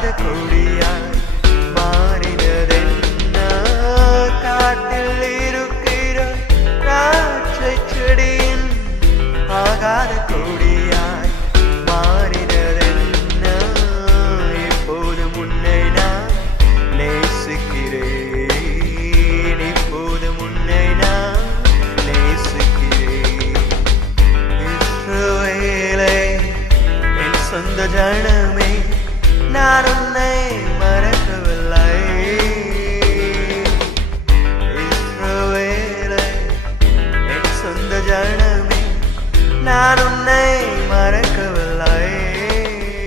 ஆகாத கொடியாய் மாறினதென்ன காட்டில் இருக்கிற திராட்சை செடியின் ஆகாத கொடியாய் மாறினதென்ன இப்போது முன்னை நான் நேசிக்கிறேன் இப்போது முன்னை நான் நேசிக்கிறேன் இஸ்ரவேலே என் சொந்த ஜனமே நான் உன்னை மறக்கவில்லை இஸ்ரவேலே என் சொந்த ஜனமே நான் உன்னை மறக்கவில்லை